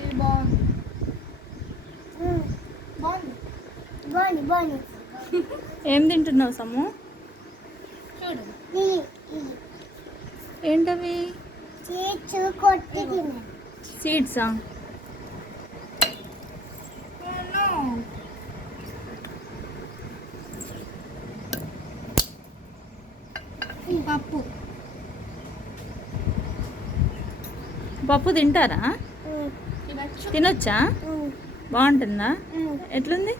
ఇది బాగుంది. బాగుంది బాగుంది బాగుంది. ఏం తింటున్నావు సమ్ము? చూడు ఏంటవి? సీడ్సా? పప్పు పప్పు తింటారా? తినొచ్చా? బాగుంటుందా? ఎట్లుంది?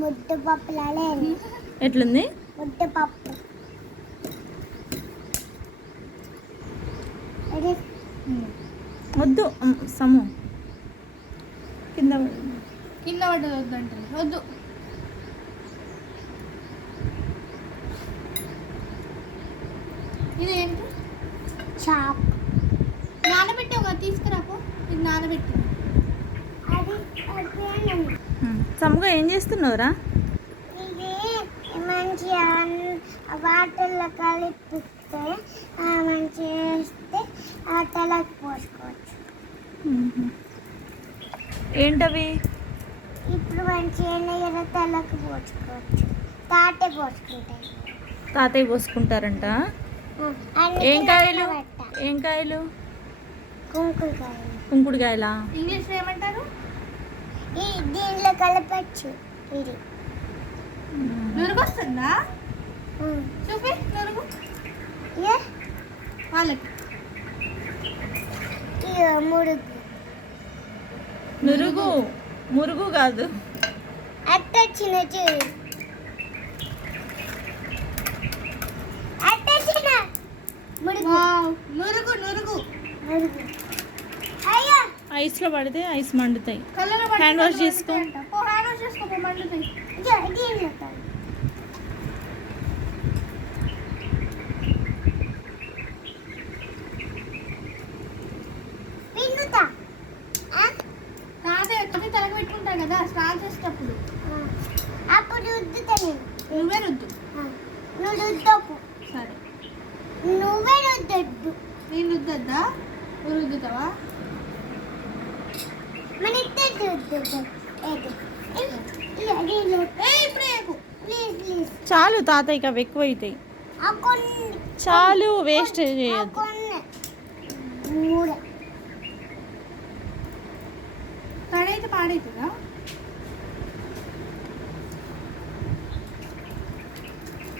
ముద్దపప్పు ఎట్లుంది? ముద్దపప్పు వద్దు సమ్ము, కింద కింద పడ్డది వద్దంటే వద్దు. ఇది ఏంటి? చాప్ నానబెట్టావు కదా, తీసుకురాపో. ఇది నానబెట్టి సమ్ముగా ఏం చేస్తున్నావురా? ఇది మంచిగా వాటర్లో కలిపితే మంచిగా వేస్తే ఆ తలకు పోసుకోవచ్చు. ఏంటవి? ఇప్పుడు మంచిగా ఎర్ర తలకు పోసుకోవచ్చు. తాటే పోసుకుంటాయి. తాతయ్య పోసుకుంటారంట. ఏం కాయలు? ఏం కాయలు? కుంకుడుకాయలు. కుంకుడుకాయలా? ఇంగ్లీష్లో ఏమంటారు? దీంట్లో కలపచ్చు. ఇది నురుగు వస్తుందా? చూపి నురుగు వాళ్ళకి. మురుగు. నురుగు మురుగు కాదు. అట్ట చిన్న చూడు. అట్ట చిన్న మురుగు. నురుగు నురుగు మురుగు. అయ్యా ఐస్లో పడితే ఐస్ మండుతాయి. కళ్ళలో హ్యాండ్ వాష్ చేసుకో. హ్యాండ్ వాష్ చేసుకో, మండుతాయి. పిన్నుతా తాతయ్య తలకి పెట్టుకుంటా కదా స్నానం చేసేటప్పుడు. అప్పుడు రుద్దుతా నేను. నువ్వే రుద్దు. నువ్వు రుద్దకు. సరే నువ్వే రుద్దొద్దు. నేను రుద్దద్దా? నువ్వు రుద్దుతావా? మన ఇద్దరు రుద్దుతాం. చాలు తాతయ్యకి అవి ఎక్కువ అవుతాయి. చాలు, వేస్ట్ చేయొద్దు. తడైతే పాడైతుందా?